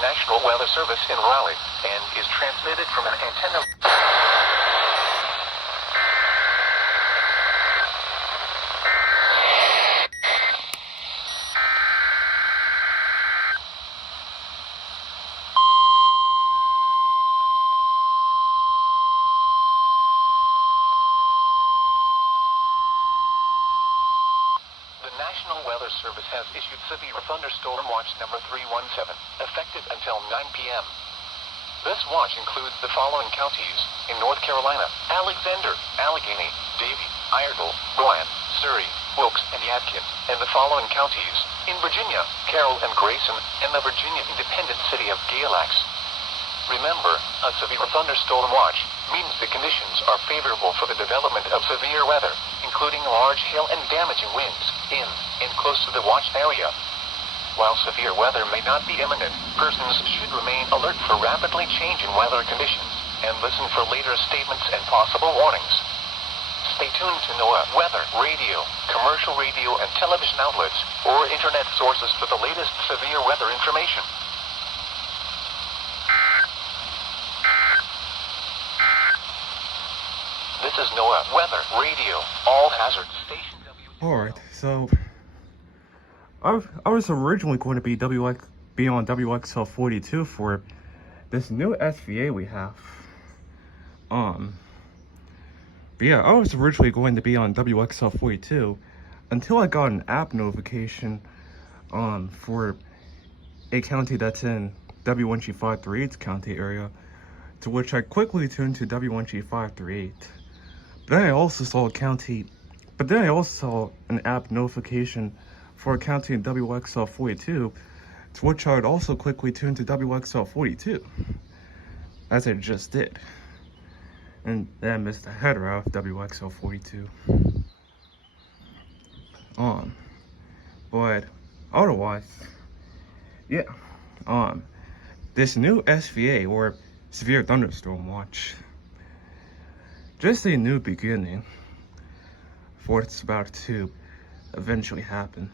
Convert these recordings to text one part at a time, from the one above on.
the National Weather Service in Raleigh and is transmitted from an antenna. Service has issued severe thunderstorm watch number 317, effective until 9 p.m. This watch includes the following counties in North Carolina: Alexander, Alleghany, Davie, Iredell, Rowan, Surry, Wilkes, and Yadkin, and the following counties in Virginia: Carroll and Grayson, and the Virginia independent city of Galax. Remember, a severe thunderstorm watch means the conditions are favorable for the development of severe weather, including large hail and damaging winds in and close to the watched area. While severe weather may not be imminent, persons should remain alert for rapidly changing weather conditions and listen for later statements and possible warnings. Stay tuned to NOAA weather, radio, commercial radio and television outlets, or internet sources for the latest severe weather information. This is NOAA weather, radio, all hazard station. Alright, so I was originally going to be on WXL 42 for this new SVA we have. But yeah, I was originally going to be on WXL 42 until I got an app notification for a county that's in W1G538's county area, to which I quickly tuned to W1G538. But then I also saw an app notification for a county in WXL 42, to which I would also quickly tune to WXL 42, as I just did. And then I missed the header out of WXL 42. But otherwise, yeah, this new SVA, or Severe Thunderstorm Watch, just a new beginning for what's about to eventually happen.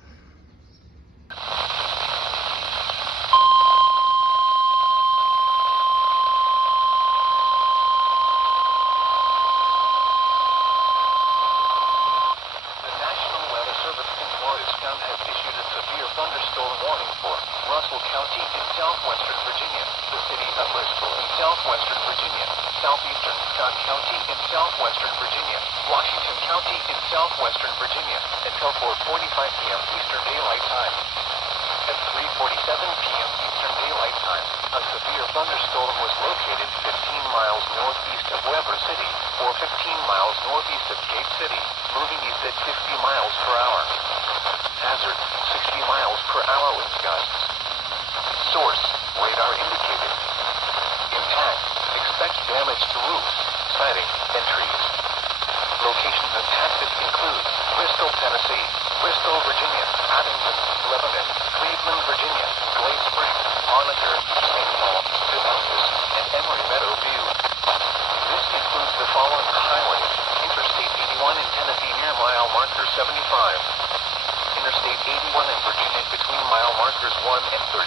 Southwestern Virginia, the city of Bristol in southwestern Virginia, southeastern Scott County in southwestern Virginia, Washington County in southwestern Virginia, until 4:45 p.m. Eastern Daylight Time. At 3:47 p.m. Eastern Daylight Time, a severe thunderstorm was located 15 miles northeast of Weber City, or 15 miles northeast of Gate City, moving east at 50 miles per hour. Hazard, 60 miles per hour wind gusts. Source, radar indicated. Impact, expect damage to roofs, siding, and trees. Locations impacted include Bristol, Tennessee, Bristol, Virginia, Addington, Lebanon, Cleveland, Virginia, Glade Springs, Arlington, St. Paul, Damascus, and Emory Meadow View. This includes the following highways: Interstate 81 in Tennessee near mile marker 75. Interstate 81 in Virginia between mile markers 1 and 34.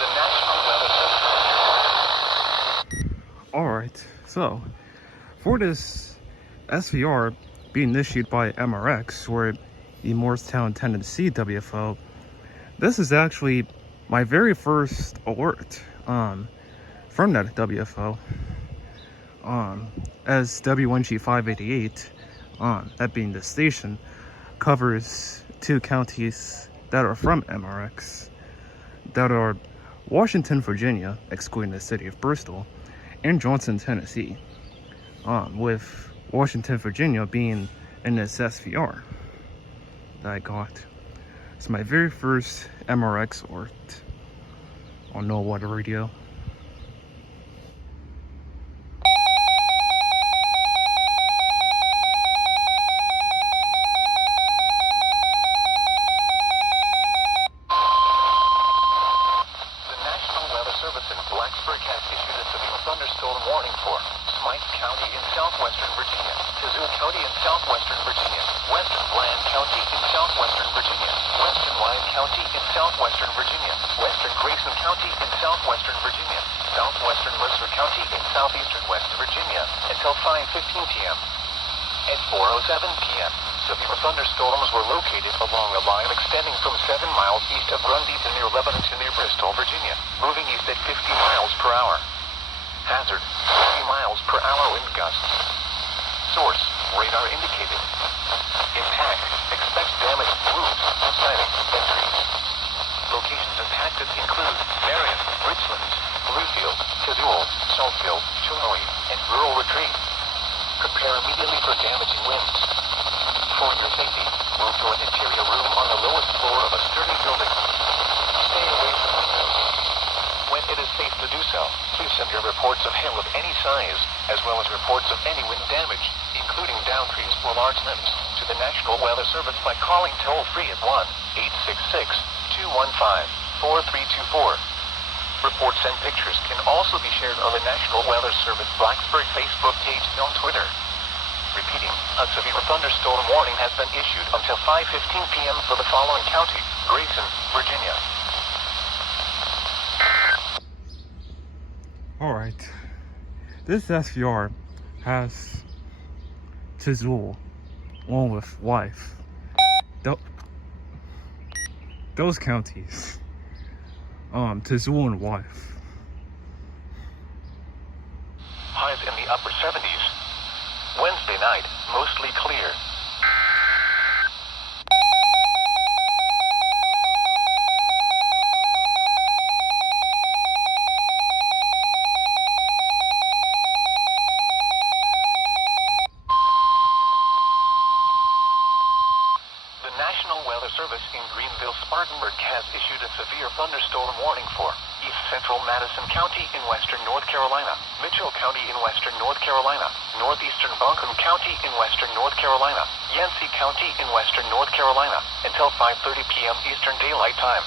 The National Weather Service. Alright, so for this SVR being issued by MRX, or the Morristown, Tennessee WFO, this is actually my very first alert from that WFO. As W1G588, that being the station, covers two counties that are from MRX, that are Washington, Virginia, excluding the city of Bristol, and Johnson, Tennessee, with Washington, Virginia being in this SVR that I got. It's my very first MRX alert on No Water Radio. Thunderstorm warning for Smyth County in southwestern Virginia, Tazewell County in southwestern Virginia, western Bland County in southwestern Virginia, western Grayson County in southwestern Virginia, southwestern Mercer County in southeastern West Virginia, until 5:15 p.m. At 4:07 p.m., severe thunderstorms were located along a line extending from 7 miles east of Grundy to near Lebanon to near Bristol, Virginia, moving east at 50 miles per hour. Hazard, 50 miles per hour wind gusts. Source, radar indicated. Impact, expect damage to roofs, siding, and trees. Locations impacted include Marion, Richland, Bluefield, Tazewell, Saltville, Surry, and Rural Retreat. Prepare immediately for damaging winds. For your safety, move to an interior room on the lowest floor of a sturdy building. Stay away from windows. When it is safe to do so, please send your reports of hail of any size, as well as reports of any wind damage, including down trees or large limbs, to the National Weather Service by calling toll-free at 1-866-215-4324. Reports and pictures can also be shared on the National Weather Service Blacksburg Facebook page and on Twitter. Repeating, a severe thunderstorm warning has been issued until 5:15 p.m. for the following county: Grayson, Virginia. Alright. This SVR has Tazewell along with Wythe. Those counties. Tazewell and Wythe. Highs in the upper 70s. Wednesday night, mostly clear. The National Weather Service in Greenville-Spartanburg has issued a severe thunderstorm warning for East Central Madison County in western North Carolina, Mitchell County in western North Carolina, Northeastern Buncombe County in western North Carolina, Yancey County in western North Carolina, until 5:30 p.m. Eastern Daylight Time.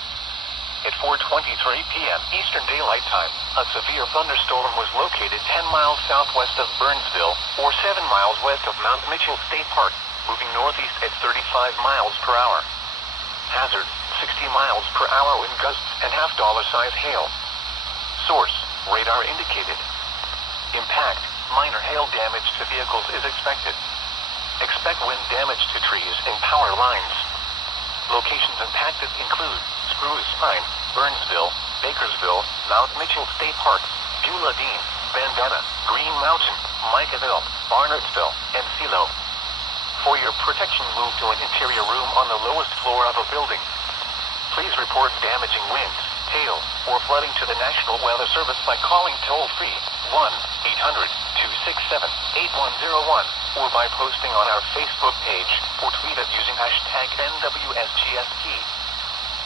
At 4:23 p.m. Eastern Daylight Time, a severe thunderstorm was located 10 miles southwest of Burnsville, or 7 miles west of Mount Mitchell State Park, moving northeast at 35 miles per hour. Hazard, 60 miles per hour wind gusts and half-dollar-size hail. Source, radar indicated. Impact, minor hail damage to vehicles is expected. Expect wind damage to trees and power lines. Locations impacted include Spruce Pine, Burnsville, Bakersville, Mount Mitchell State Park, Beulah Dean, Bandana, Green Mountain, Micaville, Barnardsville, and Silo. For your protection, move to an interior room on the lowest floor of a building. Please report damaging winds, hail, or flooding to the National Weather Service by calling toll-free 1-800-267-8101 or by posting on our Facebook page or tweet it using hashtag NWSGST.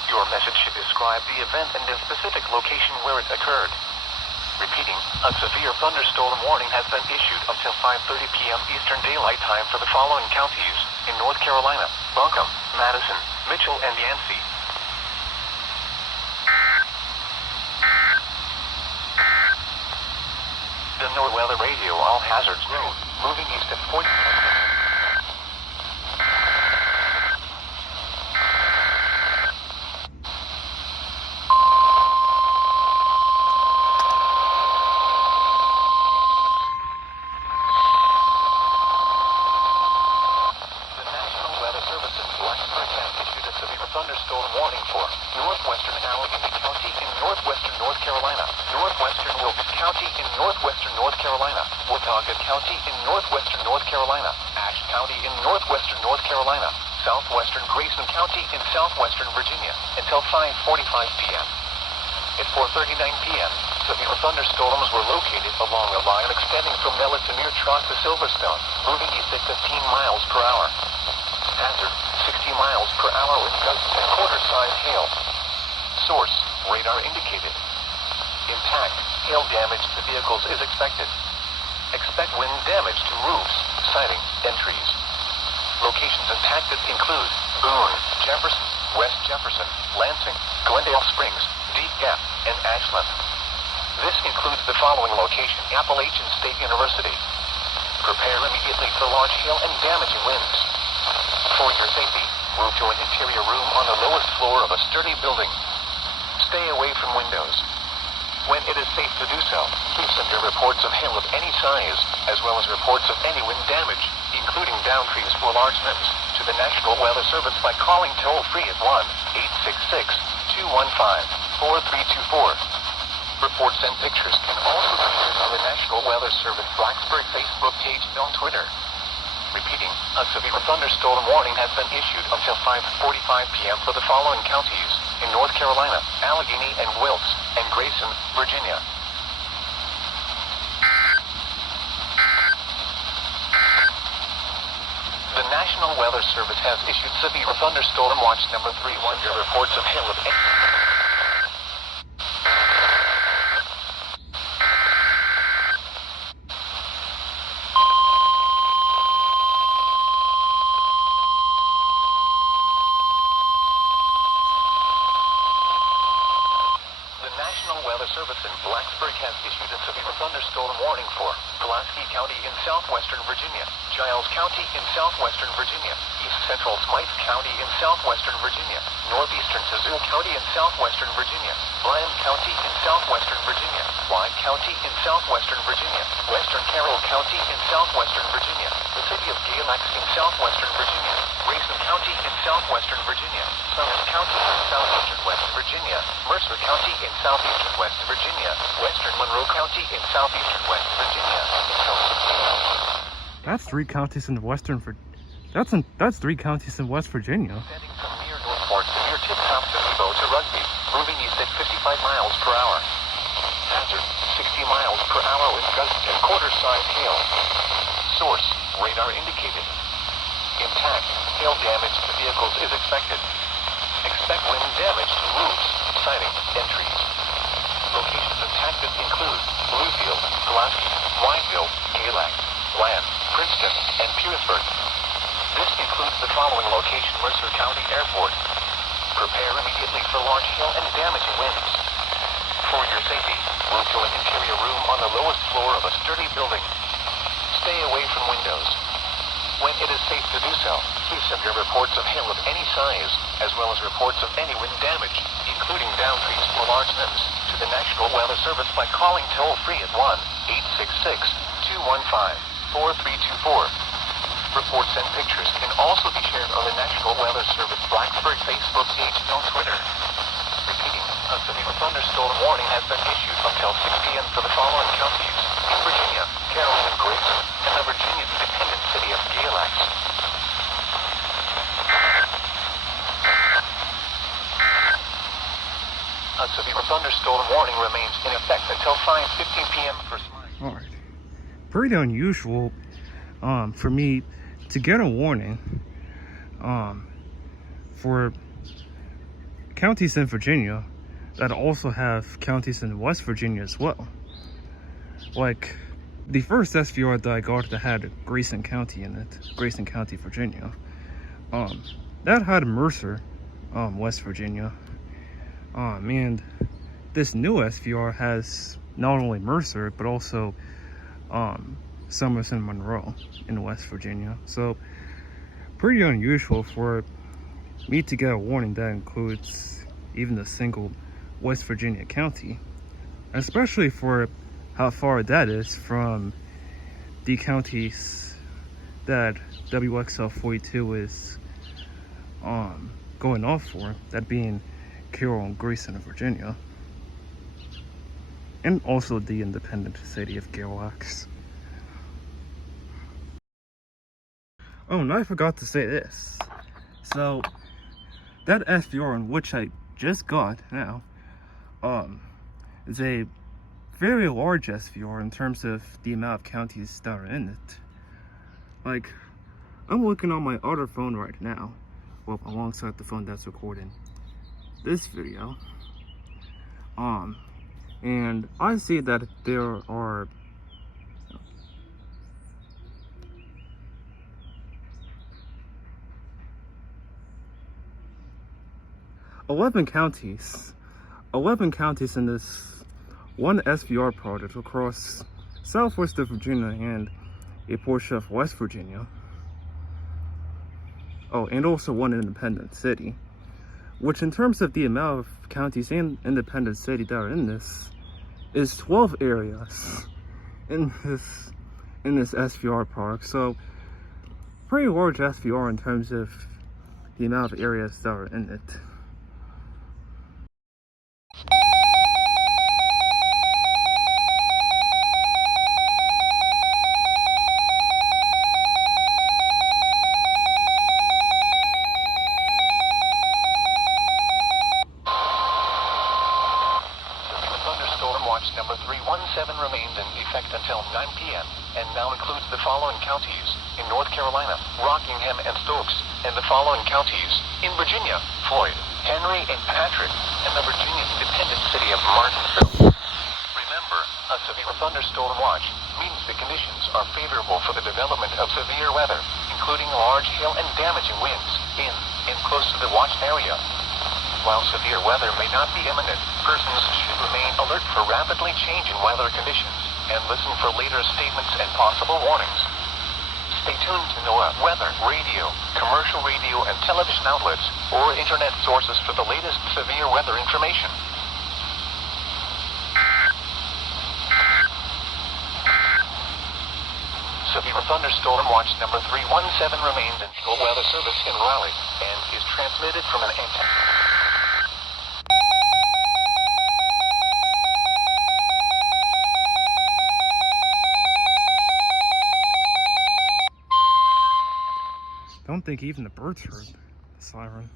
Your message should describe the event and the specific location where it occurred. Repeating, a severe thunderstorm warning has been issued until 5:30 p.m. Eastern Daylight Time for the following counties in North Carolina: Buncombe, Madison, Mitchell, and Yancey. The NOAA Weather Radio All Hazards Road, moving east at 40. Thunderstorm warning for northwestern Alleghany County in northwestern North Carolina, northwestern Wilkes County in northwestern North Carolina, Watauga County in northwestern North Carolina, Ashe County in northwestern North Carolina, southwestern Grayson County in southwestern Virginia, until 5:45 p.m. At 4:39 p.m., severe thunderstorms were located along a line extending from Mellon to near Trot to Silverstone, moving east at 15 miles per hour. Hazard, 60 miles per hour wind gusts and quarter-size hail. Source, radar indicated. Impact, hail damage to vehicles is expected. Expect wind damage to roofs, siding, and trees. Locations impacted include Boone, Jefferson, West Jefferson, Lansing, Glendale Springs, Deep Gap, and Ashland. This includes the following location: Appalachian State University. Prepare immediately for large hail and damaging winds. For your safety, Move to an interior room on the lowest floor of a sturdy building. Stay away from windows. When it is safe to do so, please send your reports of hail of any size, as well as reports of any wind damage, including down trees or large limbs, to the National Weather Service by calling toll-free at 1-866-215-4324. Reports and pictures can also be shared on the National Weather Service Blacksburg Facebook page and on Twitter. Repeating, a severe thunderstorm warning has been issued until 5:45 p.m. for the following counties in North Carolina: Alleghany and Wilkes, and Grayson, Virginia. The National Weather Service has issued severe thunderstorm watch number 3. Your reports of hail of Service in Blacksburg has issued a severe thunderstorm warning for Pulaski County in southwestern Virginia, Giles County in southwestern Virginia, east central Smyth County in southwestern Virginia, northeastern Tazewell County in southwestern Virginia, Bryan County in southwestern Virginia, Wythe County in southwestern Virginia, western Carroll County in southwestern Virginia, the city of Galax in southwestern Virginia, Grayson County in southwestern Virginia, Surry County in southeastern West Virginia, Mercer County in southeastern West Virginia, western Monroe County in southeastern West Virginia. That's 3 counties in the western that's 3 counties in West Virginia. Heading from near northport to near tip-top Davie to Rugby, moving east at 55 miles per hour. Hazard, 60 miles per hour with gusts and quarter-size hail. Source, radar indicated. Intact, hail damage to vehicles is expected. Expect wind damage to roofs, siding, and trees. Locations impacted include Bluefield, Pulaski, Wytheville, Galax, Bland, Princeton, and Petersburg. This includes the following location: Mercer County Airport. Prepare immediately for large hail and damaging winds. For your safety, move to an interior room on the lowest floor of a sturdy building. Stay away from windows. When it is safe to do so, please send your reports of hail of any size, as well as reports of any wind damage, including down trees or large limbs, to the National Weather Service by calling toll-free at 1-866-215-4324. Reports and pictures can also be shared on the National Weather Service Blacksburg Facebook page and on Twitter. Repeating, a severe thunderstorm warning has been issued until 6 p.m. for the following counties in Virginia: Carroll and Grayson, and the Virginia independent city of Galax. A severe thunderstorm warning remains in effect until 5:15 p.m. for Smyth. Alright. Pretty unusual for me to get a warning for counties in Virginia that also have counties in West Virginia as well. Like, the first SVR that I got that had Grayson County in it, Grayson County, Virginia, that had Mercer, West Virginia. And this new SVR has not only Mercer, but also Summers and Monroe in West Virginia. So, pretty unusual for me to get a warning that includes even a single West Virginia county, especially for how far that is from the counties that WXL 42 is going off for, that being Carroll and Grayson, Virginia, and also the independent city of Galax. Oh, and I forgot to say this. So, that SVR in which I just got now, is a very large SVR in terms of the amount of counties that are in it. Like, I'm looking on my other phone right now, well, alongside the phone that's recording this video, and I see that there are 11 counties in this one SVR project across southwest of Virginia and a portion of West Virginia. Oh, and also one independent city. Which, in terms of the amount of counties and independent city that are in this, is 12 areas in this SVR park. So, pretty large SVR in terms of the amount of areas that are in it. Number 317 remains in effect until 9 p.m. and now includes the following counties: in North Carolina, Rockingham and Stokes, and the following counties: in Virginia, Floyd, Henry, and Patrick, and the Virginia independent city of Martinsville. Remember, a severe thunderstorm watch means the conditions are favorable for the development of severe weather, including large hail and damaging winds in and close to the watched area. While severe weather may not be imminent, persons should remain alert for rapidly changing weather conditions and listen for later statements and possible warnings. Stay tuned to NOAA weather, radio, commercial radio and television outlets, or internet sources for the latest severe weather information. Severe thunderstorm watch number 317 remains in full weather service in Raleigh and is transmitted from an antenna. I don't think even the birds heard the siren.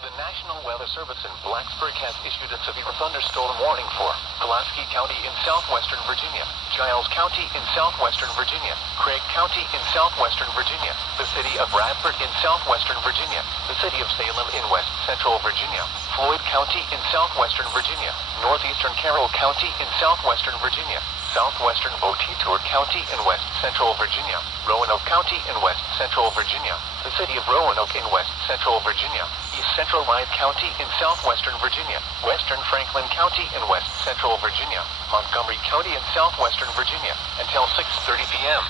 The National Weather Service in Blacksburg has issued a severe thunderstorm warning for Pulaski County in southwestern Virginia, Giles County in southwestern Virginia, Craig County in southwestern Virginia, the city of Radford in southwestern Virginia, the city of Salem in west central Virginia, Floyd County in southwestern Virginia, northeastern Carroll County in southwestern Virginia, southwestern Botetourt County in west central Virginia, Roanoke County in west central Virginia, the city of Roanoke in west central Virginia, east central Wythe County in southwestern Virginia, western Franklin County in west central Virginia, Montgomery County in southwestern Virginia, until 6:30 p.m.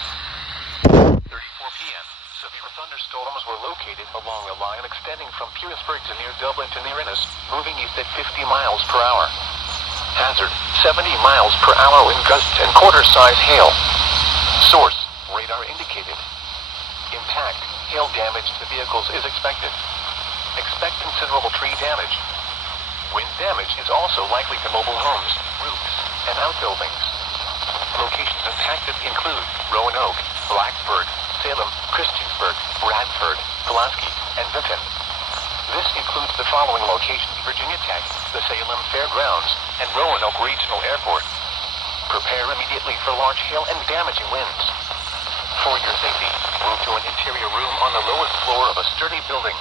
34 p.m. Severe thunderstorms were located along a line extending from Petersburg to near Dublin to near Ennis, moving east at 50 miles per hour. Hazard, 70 miles per hour wind gusts and quarter-size hail. Source, radar indicated. Impact, hail damage to vehicles is expected. Expect considerable tree damage. Wind damage is also likely to mobile homes, roofs, and outbuildings. Locations impacted include Roanoke, Blacksburg, Salem, Christiansburg, Radford, Pulaski, and Yadkin. This includes the following locations: Virginia Tech, the Salem Fairgrounds, and Roanoke Regional Airport. Prepare immediately for large hail and damaging winds. For your safety, move to an interior room on the lowest floor of a sturdy building.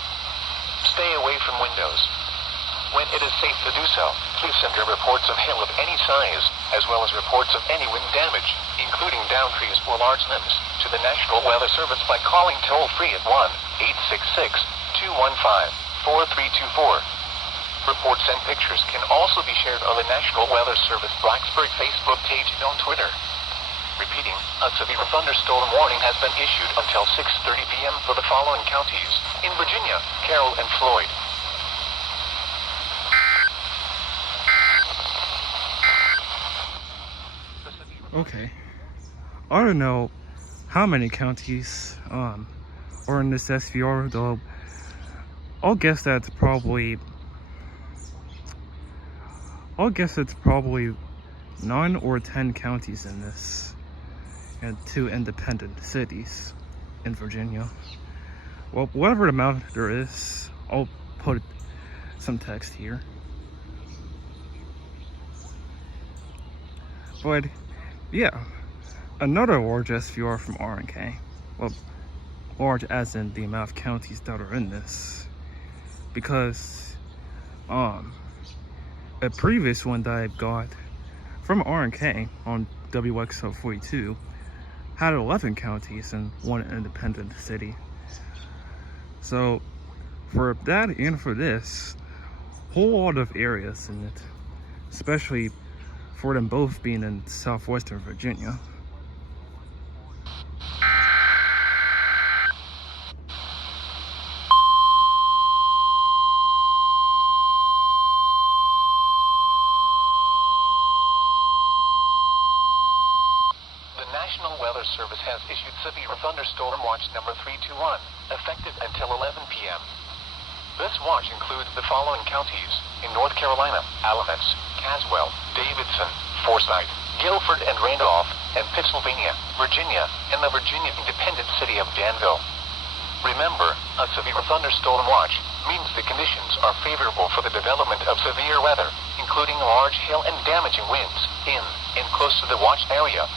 Stay away from windows. When it is safe to do so, please send your reports of hail of any size, as well as reports of any wind damage, including downed trees or large limbs, to the National Weather Service by calling toll-free at 1-866-215-4324. Reports and pictures can also be shared on the National Weather Service Blacksburg Facebook page and on Twitter. Repeating, a severe thunderstorm warning has been issued until 6:30 p.m. for the following counties: in Virginia, Carroll and Floyd. Okay. I don't know how many counties are in this SVR, though. I'll guess it's probably 9 or 10 counties in this, and 2 independent cities in Virginia. Well, whatever amount there is, I'll put some text here. But yeah, another large SVR from R&K. Well, large as in the amount of counties that are in this, because a previous one that I got from R&K on WXO42 had 11 counties and 1 independent city. So for that and for this, whole lot of areas in it, especially for them both being in southwestern Virginia. Service has issued severe thunderstorm watch number 321, effective until 11 p.m. This watch includes the following counties: in North Carolina, Alamance, Tazewell, Davidson, Forsyth, Guilford and Randolph, and Pennsylvania, Virginia, and the Virginia independent city of Danville. Remember, a severe thunderstorm watch means the conditions are favorable for the development of severe weather, including large hail and damaging winds, in and close to the watch area.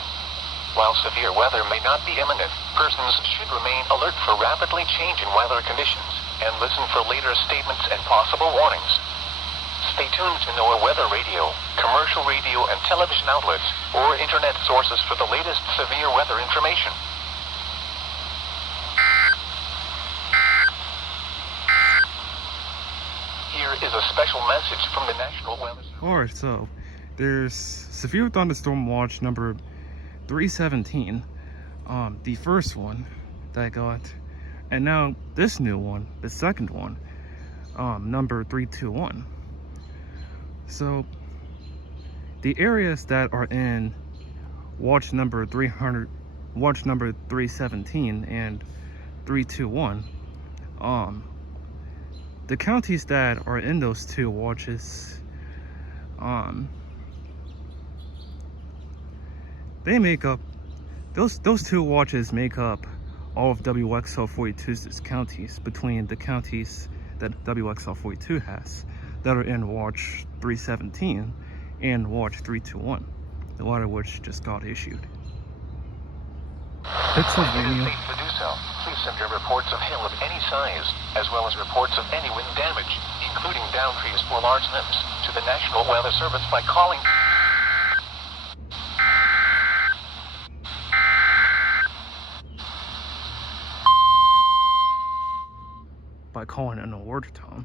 While severe weather may not be imminent, persons should remain alert for rapidly changing weather conditions, and listen for later statements and possible warnings. Stay tuned to NOAA weather radio, commercial radio and television outlets, or internet sources for the latest severe weather information. Here is a special message from the National Weather Service. Alright, so there's severe thunderstorm watch number 317, the first one that I got, and now this new one, the second one, number 321. So the areas that are in watch number 317 and 321, the counties that are in those two watches, they make up, those two watches make up all of WXL 42's counties, between the counties that WXL 42 has that are in watch 317 and watch 321, the latter of which just got issued. Pennsylvania. It is safe to do so. Please send your reports of hail of any size, as well as reports of any wind damage, including downed trees or large limbs, to the National Weather Service by calling an alert tone.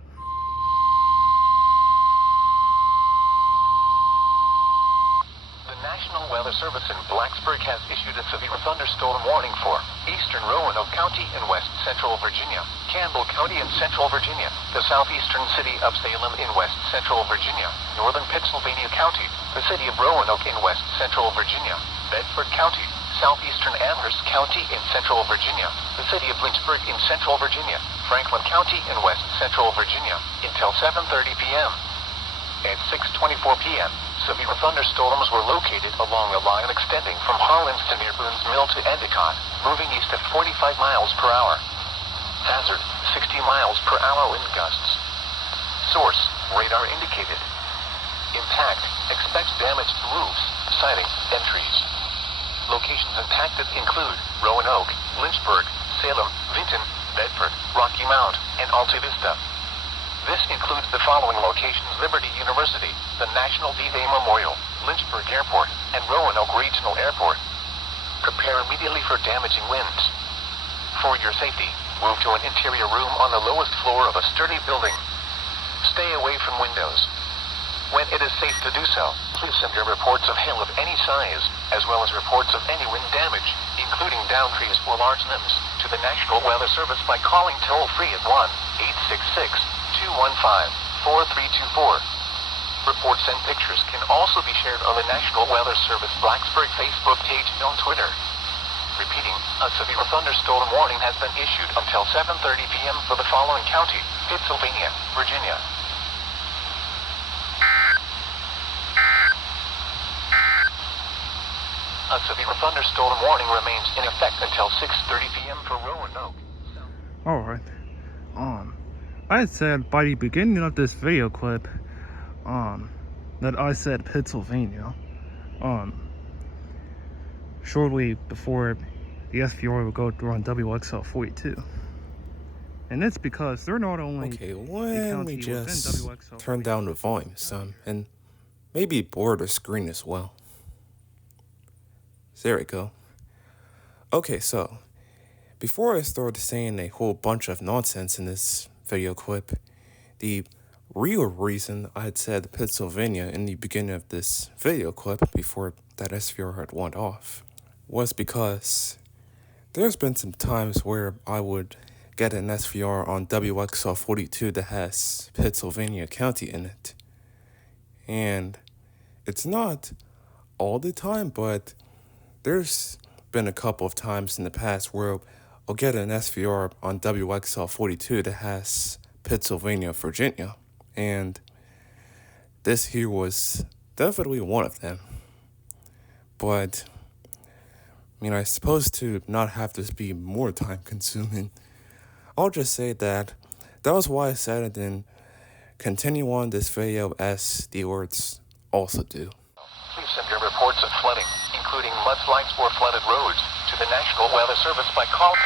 The National Weather Service in Blacksburg has issued a severe thunderstorm warning for eastern Roanoke County in west central Virginia, Campbell County in central Virginia, the southeastern city of Salem in west central Virginia, northern Pennsylvania County, the city of Roanoke in west central Virginia, Bedford County, southeastern Amherst County in central Virginia, the city of Lynchburg in central Virginia, Franklin County in west central Virginia, until 7:30 p.m. At 6:24 p.m., severe thunderstorms were located along a line extending from Harlins to near Boone's Mill to Endicott, moving east at 45 miles per hour. Hazard, 60 miles per hour wind gusts. Source, radar indicated. Impact, expect damage to roofs, siding, and trees. Locations impacted include Roanoke, Lynchburg, Salem, Vinton, Bedford, Rocky Mount, and Alta Vista. This includes the following locations: Liberty University, the National D-Day Memorial, Lynchburg Airport, and Roanoke Regional Airport. Prepare immediately for damaging winds. For your safety, move to an interior room on the lowest floor of a sturdy building. Stay away from windows. When it is safe to do so, please send your reports of hail of any size, as well as reports of any wind damage, including downed trees or large limbs, to the National Weather Service by calling toll-free at 1-866-215-4324. Reports and pictures can also be shared on the National Weather Service Blacksburg Facebook page and on Twitter. Repeating, a severe thunderstorm warning has been issued until 7:30 p.m. for the following counties: Pennsylvania, Virginia. A severe thunderstorm warning remains in effect until 6:30 p.m. for Roanoke. Alright. I had said by the beginning of this video clip, that I said Pennsylvania, shortly before the SVR would go through on WXL 42. And it's because they're not only Okay, let me just turn down the volume some, and maybe blur the screen as well. There we go. Okay, so before I start saying a whole bunch of nonsense in this video clip, the real reason I had said Pennsylvania in the beginning of this video clip before that SVR had went off was because there's been some times where I would get an SVR on WXL 42 that has Pennsylvania County in it. And it's not all the time, but there's been a couple of times in the past where I'll get an SVR on WXL42 that has Pennsylvania, Virginia, and this here was definitely one of them. But, I suppose to not have this be more time consuming, I'll just say that was why I said it and continue on this video as the words also do. Please send your reports of flooding, including mudslides or flooded roads, to the National Weather Service by calling.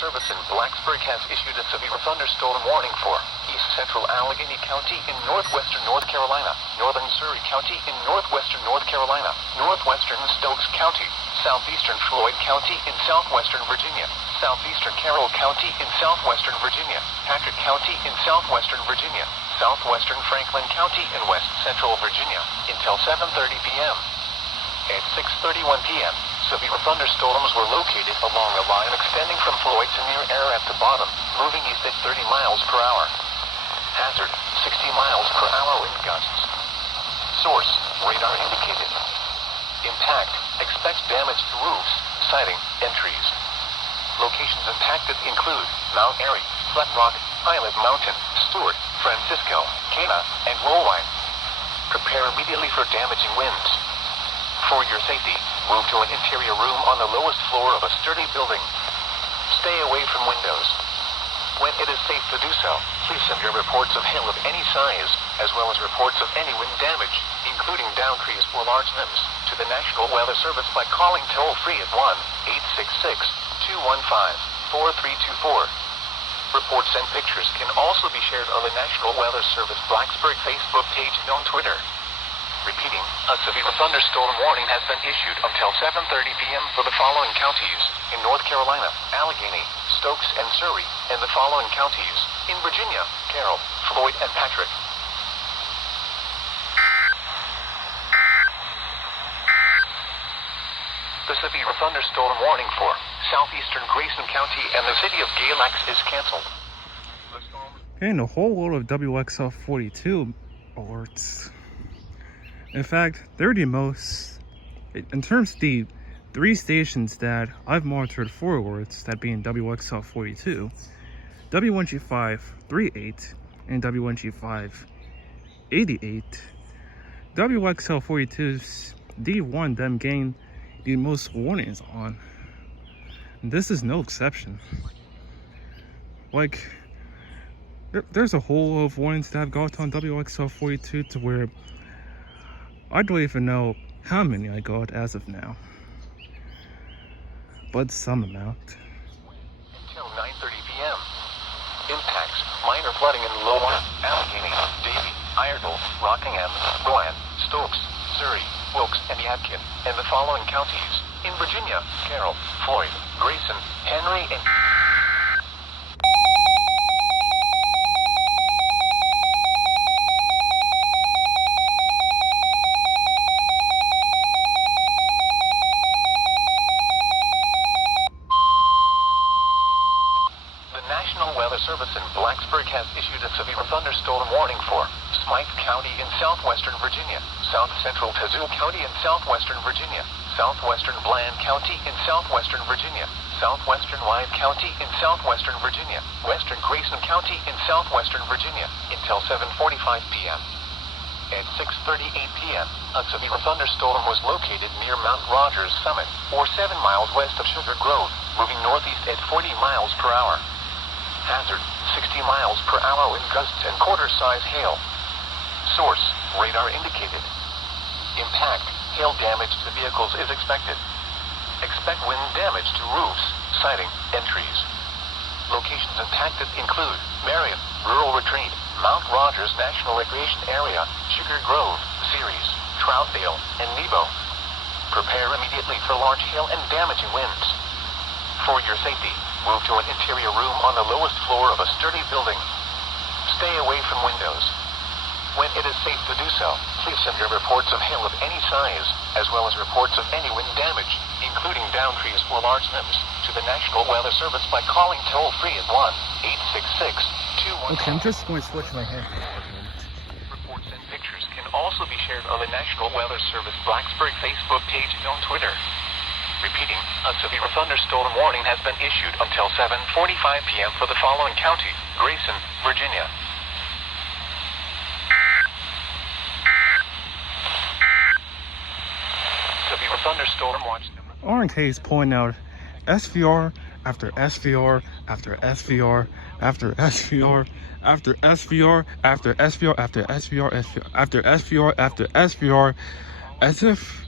Service in Blacksburg has issued a severe thunderstorm warning for east central Alleghany County in northwestern North Carolina, northern Surry County in northwestern North Carolina, northwestern Stokes County, southeastern Floyd County in southwestern Virginia, southeastern Carroll County in southwestern Virginia, Patrick County in southwestern Virginia, southwestern Franklin County in west central Virginia, until 7:30 p.m. At 6:31 p.m., severe thunderstorms were located along a line extending from Floyd to near Air at the bottom, moving east at 30 miles per hour. Hazard, 60 miles per hour wind gusts. Source, radar indicated. Impact, expect damage to roofs, siding, and trees. Locations impacted include Mount Airy, Flat Rock, Island Mountain, Stewart, Francisco, Cana, and Rowan. Prepare immediately for damaging winds. For your safety, move to an interior room on the lowest floor of a sturdy building. Stay away from windows. When it is safe to do so, please send your reports of hail of any size, as well as reports of any wind damage, including downed trees or large limbs, to the National Weather Service by calling toll-free at 1-866-215-4324. Reports and pictures can also be shared on the National Weather Service Blacksburg Facebook page and on Twitter. Repeating, a severe thunderstorm warning has been issued until 7:30 p.m. for the following counties: in North Carolina, Alleghany, Stokes, and Surry, and the following counties: in Virginia, Carroll, Floyd, and Patrick. The severe thunderstorm warning for southeastern Grayson County and the city of Galax is canceled. And a whole load of WXL42 alerts. In fact, they're the most, in terms of the 3 stations that I've monitored for alerts, that being WXL42, W1G5 38, and W1G5 88, WXL42's D1 them gain the most warnings on. And this is no exception. Like, there's a whole lot of warnings that I've got on WXL42 to where I don't even know how many I got as of now, but some amount. Until 9:30 p.m. Impacts: minor flooding in Lower, Alleghany, Davie, Iredell, Rockingham, Rowan, Stokes, Surry, Wilkes, and Yadkin, and the following counties: in Virginia, Carroll, Floyd, Grayson, Henry, and Service in Blacksburg has issued a severe thunderstorm warning for Smyth County in southwestern Virginia, south central Tazewell County in southwestern Virginia, southwestern Bland County in southwestern Virginia, southwestern Wythe County in southwestern Virginia, western Grayson County in southwestern Virginia, until 7:45 p.m. At 6:38 p.m., a severe thunderstorm was located near Mount Rogers Summit, or 7 miles west of Sugar Grove, moving northeast at 40 miles per hour. Hazard, 60 miles per hour wind gusts and quarter-size hail. Source, radar indicated. Impact, hail damage to vehicles is expected. Expect wind damage to roofs, siding, and trees. Locations impacted include Marion, Rural Retreat, Mount Rogers National Recreation Area, Sugar Grove, Ceres, Troutdale, and Nebo. Prepare immediately for large hail and damaging winds. For your safety, move to an interior room on the lowest floor of a sturdy building. Stay away from windows. When it is safe to do so, please send your reports of hail of any size, as well as reports of any wind damage, including downed trees or large limbs, to the National Weather Service by calling toll-free at 1-866-215. Okay, I'm just going to switch my head. Reports and pictures can also be shared on the National Weather Service Blacksburg Facebook page and on Twitter. Repeating, a severe thunderstorm warning has been issued until 7:45 p.m. for the following county: Grayson, Virginia. Severe thunderstorm watch. RNK is pulling out SVR after SVR after SVR after SVR after SVR after SVR after SVR after SVR after SVR, as if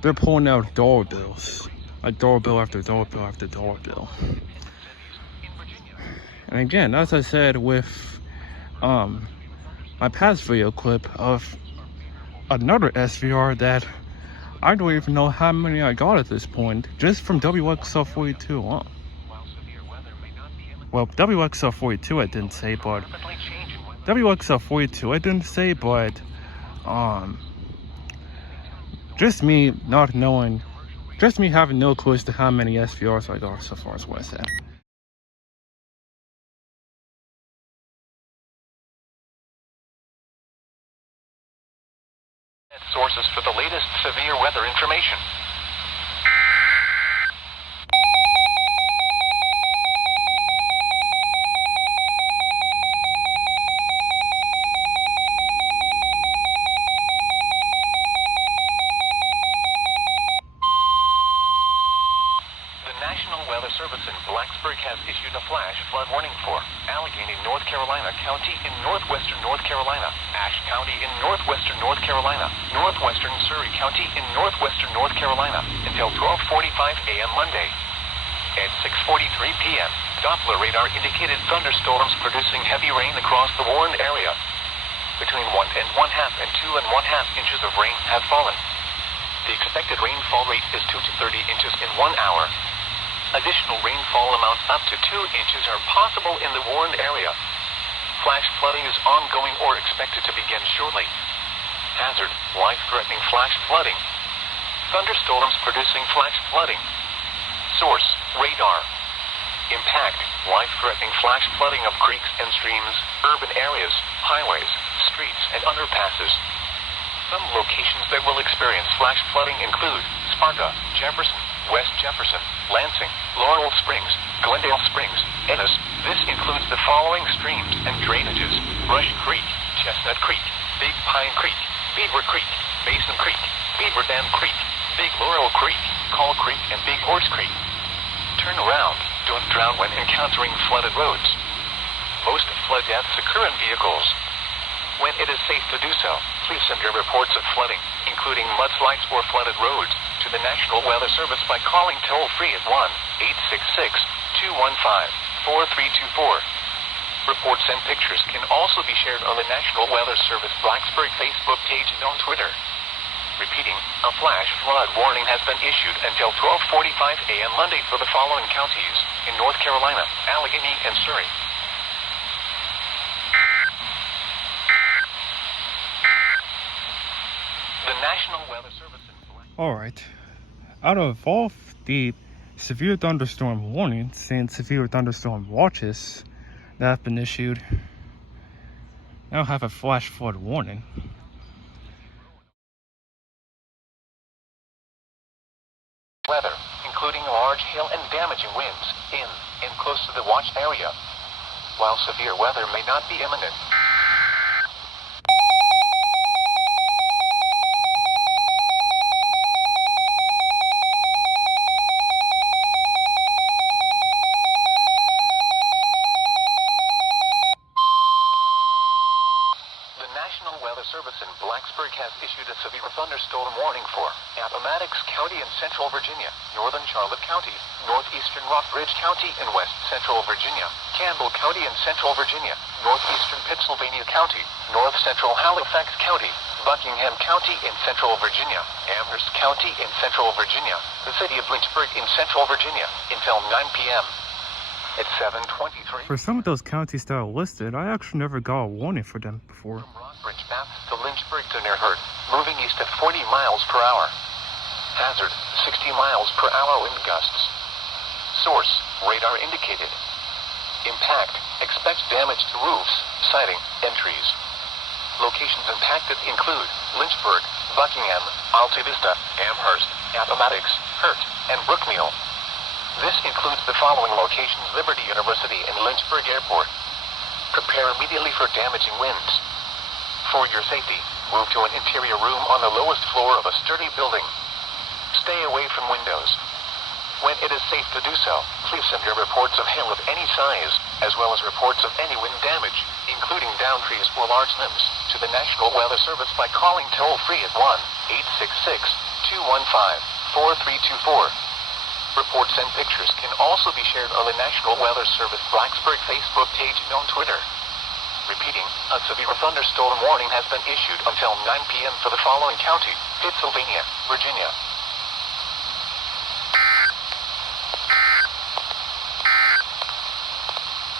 they're pulling out doorbells, like doorbell after doorbell after doorbell. And again, as I said with my past video clip of another SVR that I don't even know how many I got at this point, just from WXL 42 alone. Well, WXL 42 I didn't say, but WXL 42 I didn't say, but just me not knowing, just me having no clue as to how many SVRs I got so far as what I said. Sources for the latest severe weather information. Service in Blacksburg has issued a flash flood warning for Alleghany, North Carolina County in northwestern North Carolina, Ashe County in northwestern North Carolina, northwestern Surry County in northwestern North Carolina until 12:45 a.m. Monday. At 6:43 p.m., Doppler radar indicated thunderstorms producing heavy rain across the warned area. Between 1 1/2 and 2 1/2 inches of rain have fallen. The expected rainfall rate is 2 to 30 inches in 1 hour. Additional rainfall amounts up to 2 inches are possible in the warned area. Flash flooding is ongoing or expected to begin shortly. Hazard: life-threatening flash flooding. Thunderstorms producing flash flooding. Source: radar. Impact: life-threatening flash flooding of creeks and streams, urban areas, highways, streets, and underpasses. Some locations that will experience flash flooding include Sparta, Jefferson, West Jefferson, Lansing, Laurel Springs, Glendale Springs, Ennis. This includes the following streams and drainages: Rush Creek, Chestnut Creek, Big Pine Creek, Beaver Creek, Basin Creek, Beaver Dam Creek, Big Laurel Creek, Call Creek, and Big Horse Creek. Turn around. Don't drown when encountering flooded roads. Most flood deaths occur in vehicles. When it is safe to do so, please send your reports of flooding, including mudslides or flooded roads, to the National Weather Service by calling toll-free at 1-866-215-4324. Reports and pictures can also be shared on the National Weather Service Blacksburg Facebook page and on Twitter. Repeating, a flash flood warning has been issued until 12:45 a.m. Monday for the following counties in North Carolina, Alleghany, and Surry. The National Weather Service in Alright, out of all the severe thunderstorm warnings and severe thunderstorm watches that have been issued, now have a flash flood warning. Weather, including large hail and damaging winds, in and close to the watch area. While severe weather may not be imminent, Service in Blacksburg has issued a severe thunderstorm warning for Appomattox County in central Virginia, northern Charlotte County, northeastern Rockbridge County in west central Virginia, Campbell County in central Virginia, northeastern Pittsylvania County, north central Halifax County, Buckingham County in central Virginia, Amherst County in central Virginia, the city of Lynchburg in central Virginia, until 9 p.m. At 7:23. For some of those counties that are listed, I actually never got a warning for them before. From Rockbridge Pass to Lynchburg to near Hurt, moving east at 40 miles per hour. Hazard, 60 miles per hour wind gusts. Source, radar indicated. Impact, expect damage to roofs, siding, and trees. Locations impacted include Lynchburg, Buckingham, Alta Vista, Amherst, Appomattox, Hurt, and Brookmeal. This includes the following locations: Liberty University and Lynchburg Airport. Prepare immediately for damaging winds. For your safety, move to an interior room on the lowest floor of a sturdy building. Stay away from windows. When it is safe to do so, please send your reports of hail of any size, as well as reports of any wind damage, including downed trees or large limbs, to the National Weather Service by calling toll-free at 1-866-215-4324. Reports and pictures can also be shared on the National Weather Service Blacksburg Facebook page and on Twitter. Repeating, a severe thunderstorm warning has been issued until 9 p.m. for the following county: Pittsylvania, Virginia.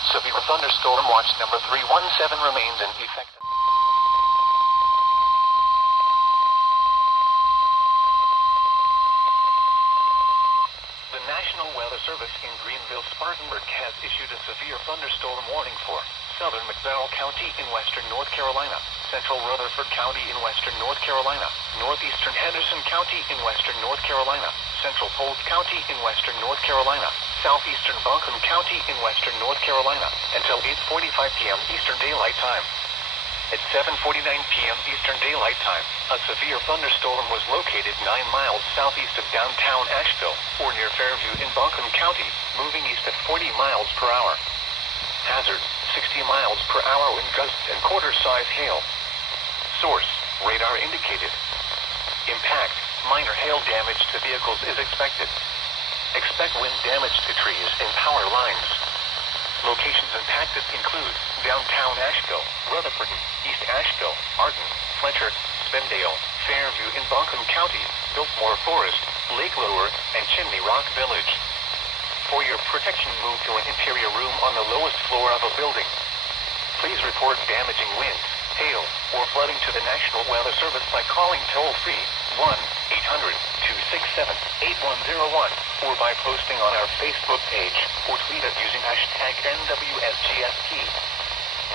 Severe thunderstorm watch number 317 remains in effect. The National Weather Service in Greenville-Spartanburg has issued a severe thunderstorm warning for southern McDowell County in western North Carolina, central Rutherford County in western North Carolina, northeastern Henderson County in western North Carolina, central Polk County in western North Carolina, southeastern Buncombe County in western North Carolina, until 8:45 p.m. Eastern Daylight Time. At 7:49 p.m. Eastern Daylight Time, a severe thunderstorm was located 9 miles southeast of downtown Asheville, or near Fairview in Buncombe County, moving east at 40 miles per hour. Hazard, 60 miles per hour wind gusts and quarter-size hail. Source, radar indicated. Impact, minor hail damage to vehicles is expected. Expect wind damage to trees and power lines. Locations impacted include downtown Asheville, Rutherford, East Asheville, Arden, Fletcher, Spindale, Fairview in Buncombe County, Biltmore Forest, Lake Lower, and Chimney Rock Village. For your protection, move to an interior room on the lowest floor of a building. Please report damaging winds, hail, or flooding to the National Weather Service by calling toll-free 1-800-267-8101 or by posting on our Facebook page or tweet us using hashtag NWSGST.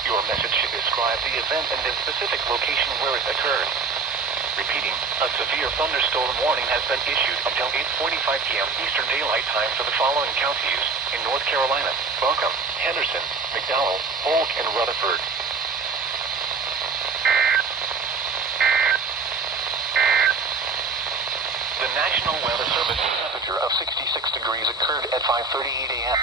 Your message should describe the event and the specific location where it occurred. Repeating, a severe thunderstorm warning has been issued until 8:45 p.m. Eastern Daylight Time for the following counties in North Carolina: Buncombe, Henderson, McDowell, Polk, and Rutherford. The National Weather Service temperature of 66 degrees occurred at 5:38 a.m.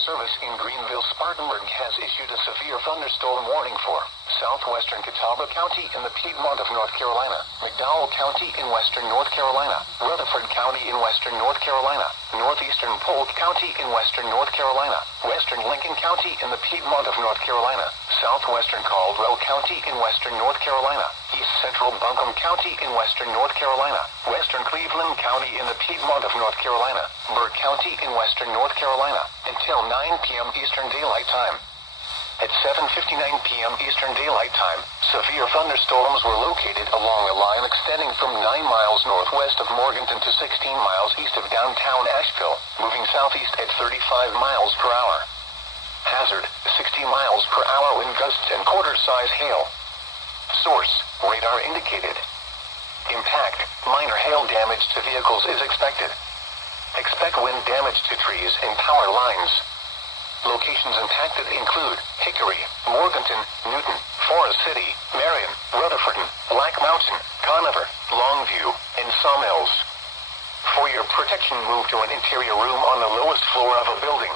Service in Greenville-Spartanburg has issued a severe thunderstorm warning for southwestern Catawba County in the Piedmont of North Carolina, McDowell County in western North Carolina, Rutherford County in western North Carolina, northeastern Polk County in western North Carolina, western Lincoln County in the Piedmont of North Carolina, southwestern Caldwell County in western North Carolina, east central Buncombe County in western North Carolina, western Cleveland County in the Piedmont of North Carolina, Burke County in western North Carolina, until 9 p.m. Eastern Daylight Time. At 7:59 p.m. Eastern Daylight Time, severe thunderstorms were located along a line extending from 9 miles northwest of Morganton to 16 miles east of downtown Asheville, moving southeast at 35 miles per hour. Hazard, 60 miles per hour wind gusts and quarter-size hail. Source, radar indicated. Impact, minor hail damage to vehicles is expected. Expect wind damage to trees and power lines. Locations impacted include Hickory, Morganton, Newton, Forest City, Marion, Rutherford, Black Mountain, Conover, Longview, and Sawmills. For your protection, move to an interior room on the lowest floor of a building.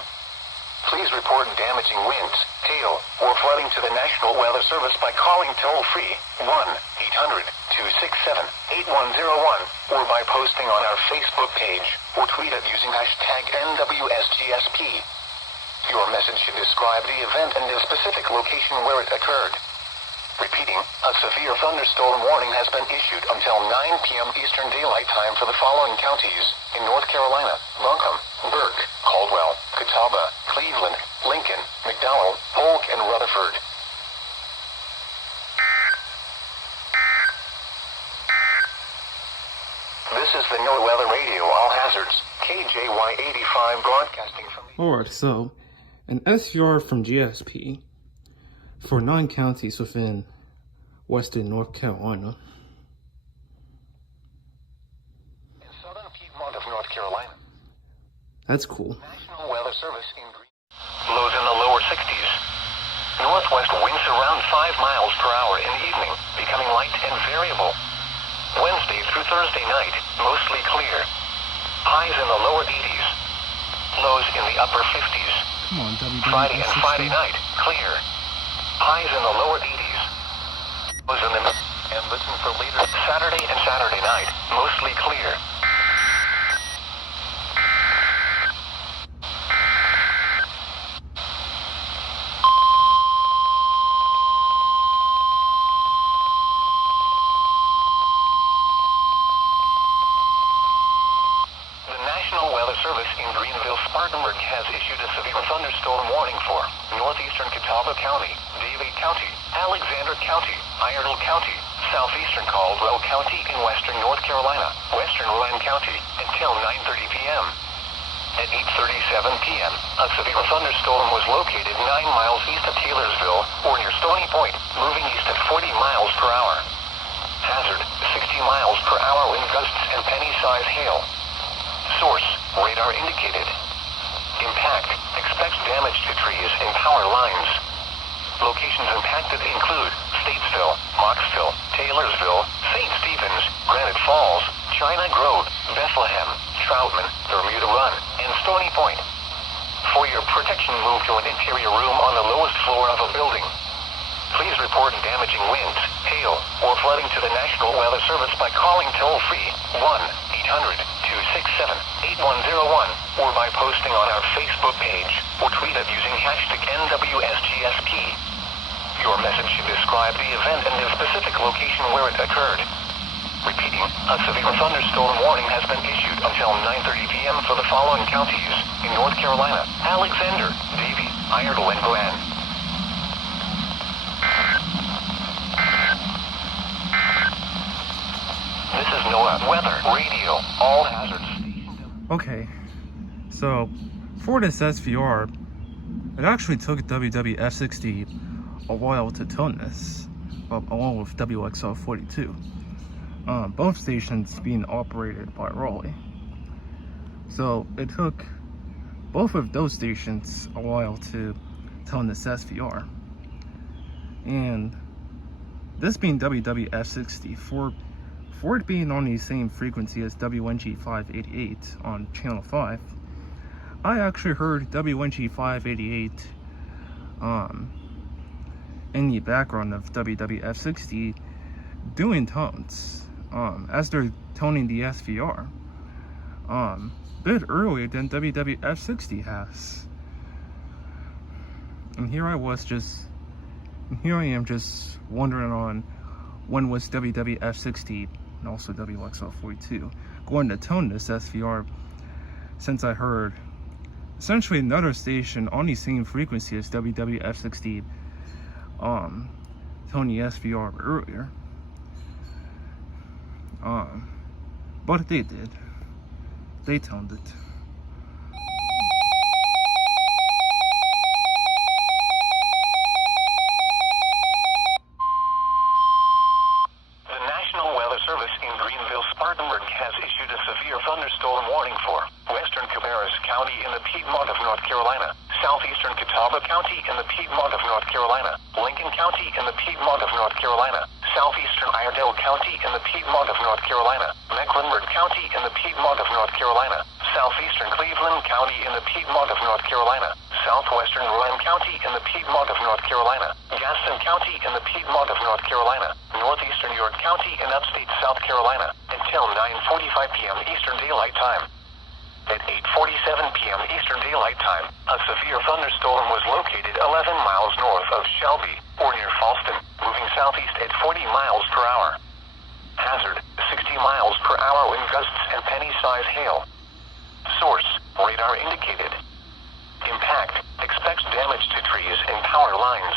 Please report damaging winds, hail, or flooding to the National Weather Service by calling toll-free or by posting on our Facebook page, or tweet it using hashtag NWSGSP. Your message should describe the event and the specific location where it occurred. Repeating, a severe thunderstorm warning has been issued until 9 p.m. Eastern Daylight Time for the following counties in North Carolina: Buncombe, Burke, Caldwell, Catawba, Cleveland, Lincoln, McDowell, Polk, and Rutherford. This is the NOAA Weather Radio All Hazards, KJY 85 broadcasting from the... Alright, so an SVR from GSP for 9 counties within western North Carolina. In southern Piedmont of North Carolina. That's cool. National Weather Service in green. Lows in the lower 60s. Northwest winds around 5 miles per hour in the evening, becoming light and variable. Wednesday through Thursday night, mostly clear. Highs in the lower 80s. Lows in the upper 50s. Come on, Friday and Friday night, clear. Highs in the lower 80s. Lows in the mid. And listen for later Saturday and Saturday night, mostly clear. Service in Greenville-Spartanburg has issued a severe thunderstorm warning for northeastern Catawba County, Davie County, Alexander County, Iredell County, southeastern Caldwell County in western North Carolina, western Rowan County, until 9:30 p.m. At 8:37 p.m., a severe thunderstorm was located 9 miles east of Taylorsville, or near Stony Point, moving east at 40 miles per hour. Hazard, 60 miles per hour wind gusts and penny-size hail. Source, radar indicated. Impact, expects damage to trees and power lines. Locations impacted include Statesville, Moxville, Taylorsville, St. Stephen's, Granite Falls, China Grove, Bethlehem, Troutman, Bermuda Run, and Stony Point. For your protection, move to an interior room on the lowest floor of a building. Please report damaging winds, hail, or flooding to the National Weather Service by calling toll-free 1-800-267-8101 or by posting on our Facebook page or tweet it using hashtag NWSGSP. Your message should describe the event and the specific location where it occurred. Repeating, a severe thunderstorm warning has been issued until 9:30 p.m. for the following counties in North Carolina: Alexander, Davie, Iredell, and Glenn. This is NOAA Weather Radio, All Hazards. Okay, so for this SVR, it actually took WWF60 a while to tone this, along with WXL42. Both stations being operated by Raleigh. So it took both of those stations a while to tone this SVR. And this being WWF60, for it being on the same frequency as WNG 588 on Channel 5, I actually heard WNG 588 in the background of WWF60 doing tones as they're toning the SVR a bit earlier than WWF60 has. And here I am just wondering on when was WWF60 and also WXL42 going to tone this SVR, since I heard essentially another station on the same frequency as WWF60 tone the SVR earlier. But they did. They toned it. Service in Greenville-Spartanburg has issued a severe thunderstorm warning for western Cabarrus County in the Piedmont of North Carolina, southeastern Catawba County in the Piedmont of North Carolina, Lincoln County in the Piedmont of North Carolina, southeastern Iredell County in the Piedmont of North Carolina, Mecklenburg County in the Piedmont of North Carolina, southeastern Cleveland County in the Piedmont of North Carolina, southwestern Rowan County in the Piedmont of North Carolina, Gaston County in the Piedmont of North Carolina, northeastern York County in upstate South Carolina, until 9:45 p.m. Eastern Daylight Time. At 8:47 p.m. Eastern Daylight Time, a severe thunderstorm was located 11 miles north of Shelby, or near Falston, moving southeast at 40 miles per hour. Hazard, 60 miles per hour wind gusts and penny-size hail. Source, radar indicated. Impact, expects damage to trees and power lines.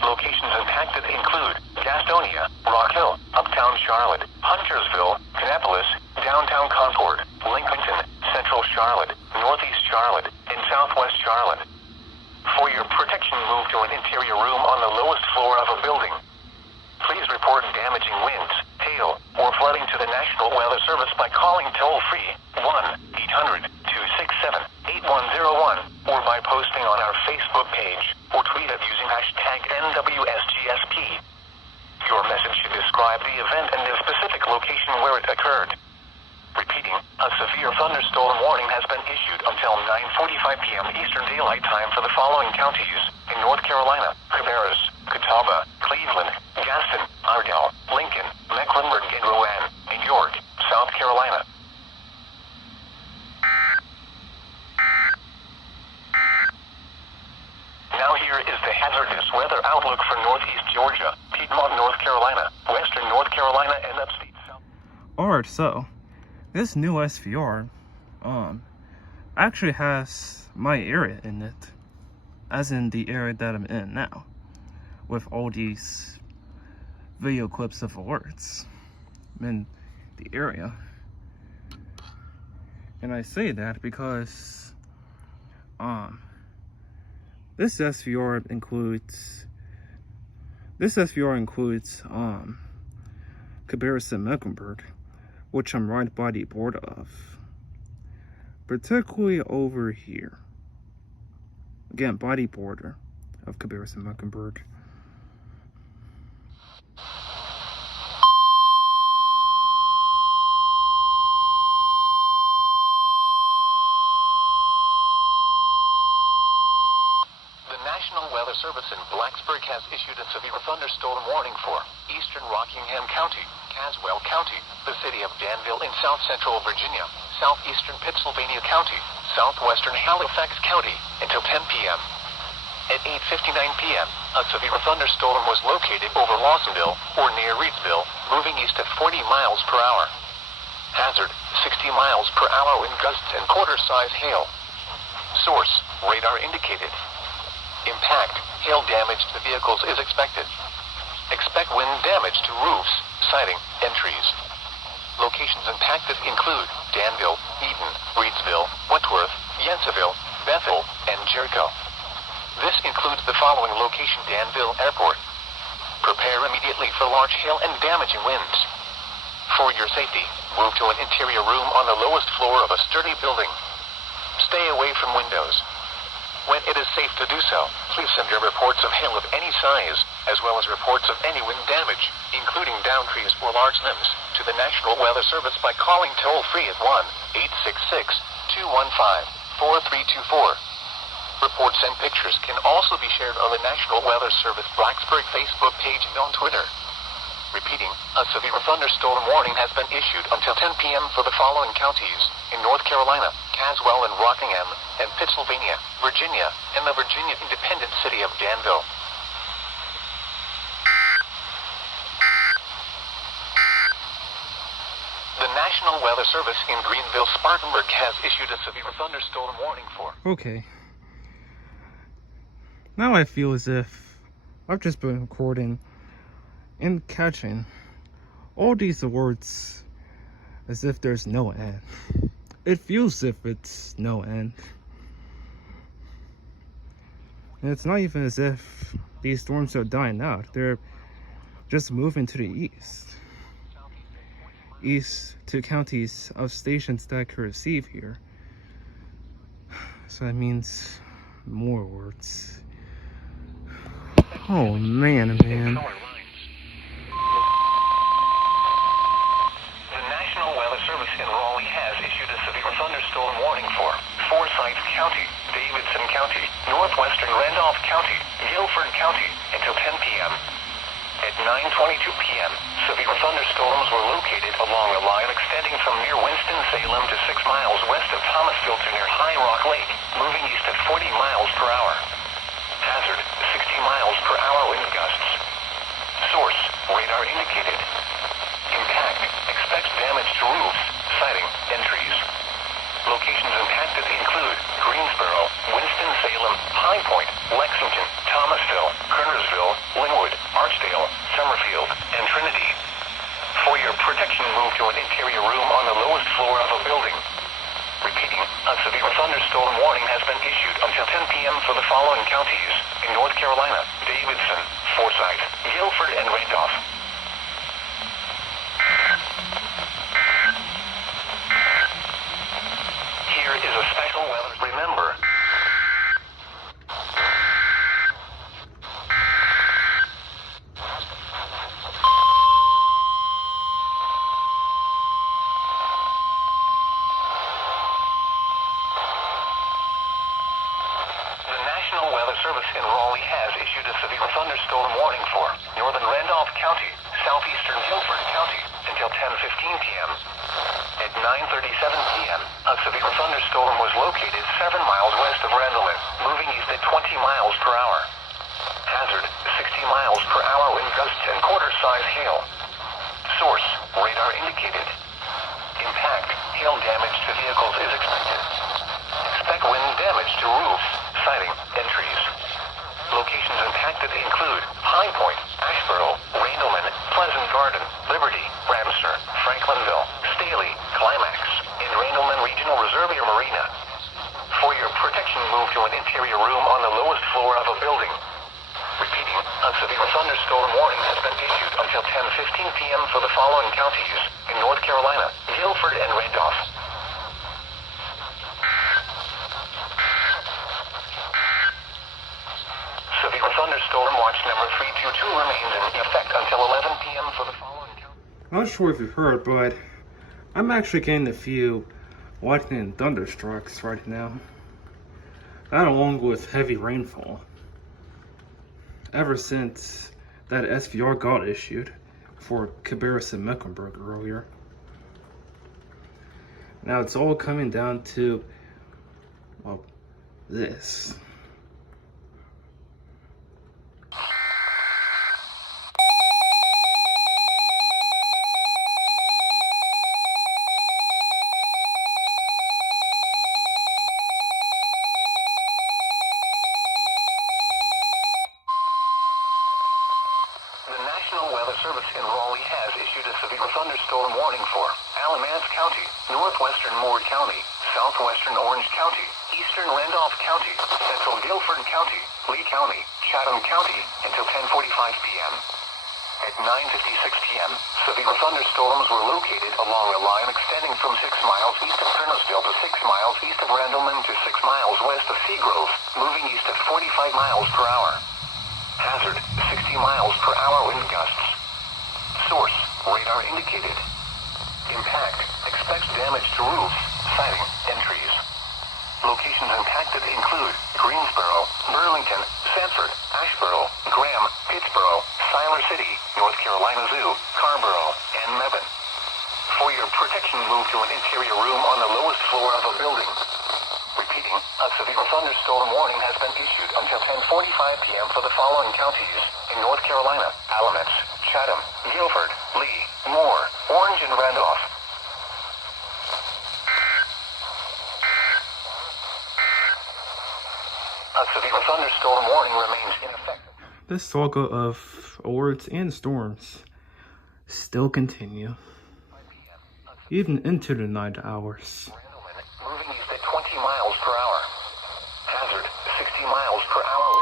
Locations impacted include Gastonia, Rock Hill, Uptown Charlotte, Huntersville, Kannapolis, Downtown Concord, Lincolnton, Central Charlotte, Northeast Charlotte, and Southwest Charlotte. For your protection, move to an interior room on the lowest floor of a building. Please report damaging winds, hail, or flooding to the National Weather Service by calling toll-free 1-800-267-8101 or by posting on our Facebook page or tweet it using hashtag NWSGSP. Your message should describe the event and the specific location where it occurred. Repeating, a severe thunderstorm warning has been issued until 9:45 p.m. Eastern Daylight Time for the following counties in North Carolina: Cabarrus, Catawba, Cleveland, Gaston, Iredell, Lincoln, Mecklenburg and Rowan, and York, South Carolina. Now here is the hazardous weather outlook for northeast Georgia, Piedmont, North Carolina, western North Carolina, and upstate South. Alright, so this new SVR actually has my area in it, as in the area that I'm in now, with all these video clips of alerts in the area. And I say that because this SVR includes Cabarrus and Mecklenburg, which I'm right by the border of, particularly over here. Again, by the border of Cabarrus and Mecklenburg. The National Weather Service in Blacksburg has issued a severe thunderstorm warning for eastern Rockingham County, Tazewell County, the city of Danville in south central Virginia, southeastern Pittsylvania County, southwestern Halifax County until 10 p.m. At 8:59 p.m., a severe thunderstorm was located over Lawsonville or near Reedsville, moving east at 40 miles per hour. Hazard, 60 miles per hour wind gusts and quarter-size hail. Source, radar indicated. Impact, hail damage to vehicles is expected. Expect wind damage to roofs, siding, and trees. Locations impacted include Danville, Eden, Reedsville, Whitworth, Yanceyville, Bethel, and Jericho. This includes the following location: Danville Airport. Prepare immediately for large hail and damaging winds. For your safety, move to an interior room on the lowest floor of a sturdy building. Stay away from windows. When it is safe to do so, please send your reports of hail of any size, as well as reports of any wind damage, including downed trees or large limbs, to the National Weather Service by calling toll-free at 1-866-215-4324. Reports and pictures can also be shared on the National Weather Service Blacksburg Facebook page and on Twitter. Repeating, a severe thunderstorm warning has been issued until 10 p.m. for the following counties in North Carolina: Tazewell and Rockingham, and Pennsylvania, Virginia, and the Virginia independent city of Danville. The National Weather Service in Greenville, Spartanburg has issued a severe thunderstorm warning for. Okay. Now I feel as if I've just been recording and catching all these alerts as if there's no end. It feels as if it's no end. And it's not even as if these storms are dying out. They're just moving to the east. East to counties of stations that could receive here. So that means more words. Oh man, man. The National Weather Service in Raleigh has has issued a severe thunderstorm warning for Forsyth County, Davidson County, northwestern Randolph County, Guilford County, until 10 p.m. At 9:22 p.m., severe thunderstorms were located along a line extending from near Winston-Salem to 6 miles west of Thomasville to near High Rock Lake, moving east at 40 miles per hour. Hazard, 60 miles per hour wind gusts. Source, radar indicated. Impact, expects damage to roofs, siding, and trees. Locations impacted include Greensboro, Winston-Salem, High Point, Lexington, Thomasville, Kernersville, Linwood, Archdale, Summerfield, and Trinity. For your protection, move to an interior room on the lowest floor of a building. Repeating, a severe thunderstorm warning has been issued until 10 p.m. for the following counties in North Carolina: Davidson, Forsyth, Guilford, and Randolph. Here is a special weather. Remember, National Weather Service in Raleigh has issued a severe thunderstorm warning for northern Randolph County, southeastern Guilford County, until 10:15 p.m. At 9:37 p.m., a severe thunderstorm was located 7 miles west of Randleman, moving east at 20 miles per hour. Hazard, 60 miles per hour wind gusts and quarter-size hail. Source, radar indicated. Impact, hail damage to vehicles is expected. Expect wind damage to roofs, siding, and trees. Locations impacted include High Point, Asheboro, Randleman, Pleasant Garden, Liberty, Ramseur, Franklinville, Staley, Climax, and Randleman Regional Reserve Air Marina. For your protection, move to an interior room on the lowest floor of a building. Repeating, a severe thunderstorm warning has been issued until 10:15 p.m. for the following counties in North Carolina: Guilford and Randolph. Severe thunderstorm watch number 322 remains in effect until 11 p.m. for the following counties. I'm not sure if you've heard, but I'm actually getting a few lightning and thunderstrikes right now. That along with heavy rainfall. Ever since that SVR got issued for Cabarrus and Mecklenburg earlier. Now it's all coming down to, well, this. Service in Raleigh has issued a severe thunderstorm warning for Alamance County, northwestern Moore County, southwestern Orange County, eastern Randolph County, central Guilford County, Lee County, Chatham County, until 10:45 p.m. At 9:56 p.m., severe thunderstorms were located along a line extending from 6 miles east of Kernersville to 6 miles east of Randleman to 6 miles west of Seagrove, moving east at 45 miles per hour. Hazard, 60 miles per hour wind gusts. Source, radar indicated. Impact, expects damage to roofs, siding, and trees. Locations impacted include Greensboro, Burlington, Sanford, Asheboro, Graham, Pittsboro, Siler City, North Carolina Zoo, Carborough, and Mebane. For your protection, move to an interior room on the lowest floor of a building. Repeating, a severe thunderstorm warning has been issued until 10:45 p.m. for the following counties in North Carolina: Alamance, Chatham, Guilford, Lee, Moore, Orange, and Randolph. A severe thunderstorm warning remains in effect. This saga of alerts and storms still continue, even into the night hours. Moving east at 20 miles per hour. Hazard, 60 miles per hour.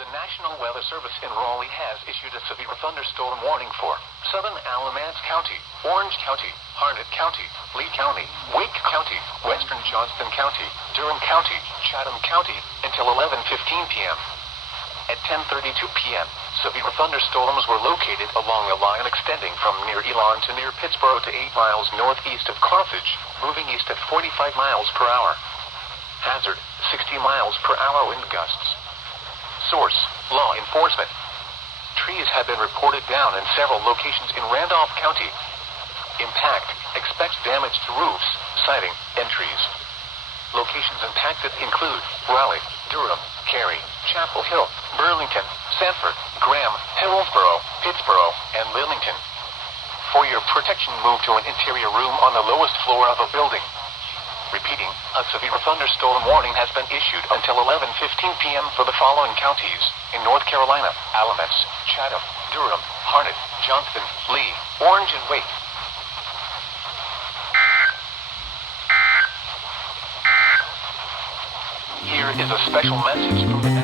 The National Weather Service in Raleigh has issued a severe thunderstorm warning for southern Alamance County, Orange County, Harnett County, Lee County, Wake County, western Johnston County, Durham County, Chatham County, until 11:15 p.m. At 10:32 p.m., Severe thunderstorms were located along the line extending from near Elon to near Pittsburgh to 8 miles northeast of Carthage, moving east at 45 miles per hour. Hazard, 60 miles per hour wind gusts. Source, law enforcement. Trees have been reported down in several locations in Randolph County. Impact, expects damage to roofs, siding, and trees. Locations impacted include Raleigh, Durham, Cary, Chapel Hill, Burlington, Sanford, Graham, Hillsborough, Pittsburgh, and Wilmington. For your protection, move to an interior room on the lowest floor of a building. Repeating, a severe thunderstorm warning has been issued until 11:15 p.m. for the following counties: in North Carolina, Alamance, Chatham, Durham, Harnett, Johnston, Lee, Orange, and Wake. Here is a special message from the